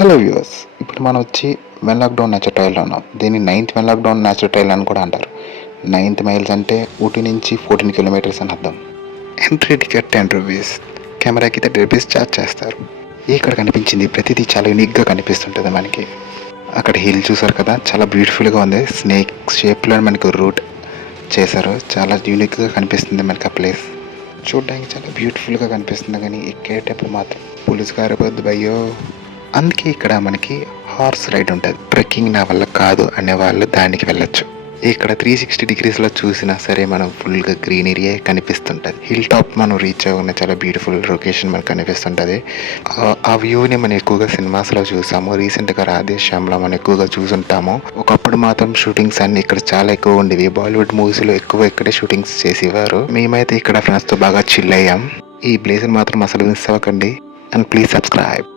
Hello viewers, ఇప్పుడు మనం వచ్చి వెన్లాక్ డౌన్ నేచర్ ట్రైల్లో ఉన్నాం. దీన్ని 9th వెన్లాక్ డౌన్ నేచర్ ట్రైల్ అని కూడా అంటారు. 9th మైల్స్ అంటే ఊటీ నుంచి 14 కిలోమీటర్స్ అని అర్థం. ఎంట్రీ టికెట్ 10 రూపీస్, కెమెరాకి 30 రూపీస్ ఛార్జ్ చేస్తారు. ఇక్కడ కనిపించింది ప్రతిదీ చాలా యూనిక్గా కనిపిస్తుంటుంది మనకి. అక్కడ హిల్ చూసారు కదా, చాలా బ్యూటిఫుల్గా ఉంది. స్నేక్ షేప్లో మనకు రూట్ చేశారు. చాలా యూనిక్గా కనిపిస్తుంది మనకి ఆ ప్లేస్. చూడడానికి చాలా బ్యూటిఫుల్గా కనిపిస్తుంది, కానీ ఎక్కేటప్పుడు మాత్రం పులుసు కారిపోద్దు భయ్యో. అందుకే ఇక్కడ మనకి హార్స్ రైడ్ ఉంటుంది. ట్రెక్కింగ్ నా వల్ల కాదు అనే వాళ్ళు దానికి వెళ్ళొచ్చు. ఇక్కడ 360 డిగ్రీస్లో చూసినా సరే మనం ఫుల్గా గ్రీనరీయే కనిపిస్తుంటుంది. హిల్ టాప్ మనం రీచ్ అవ్వగానే చాలా బ్యూటిఫుల్ లొకేషన్ మనకు కనిపిస్తుంటుంది. ఆ వ్యూని మనం ఎక్కువగా సినిమాస్లో చూసాము. రీసెంట్గా రాధేశ్యామ్లో మనం ఎక్కువగా చూసుంటాము. ఒకప్పుడు మాత్రం షూటింగ్స్ అన్ని ఇక్కడ చాలా ఎక్కువ ఉండేవి. బాలీవుడ్ మూవీస్లో ఎక్కువ ఇక్కడే షూటింగ్స్ చేసేవారు. మేమైతే ఇక్కడ ఫ్రెండ్స్తో బాగా చిల్ అయ్యాం. ఈ ప్లేస్ని మాత్రం అసలు మిస్ అవ్వకండి. And please subscribe.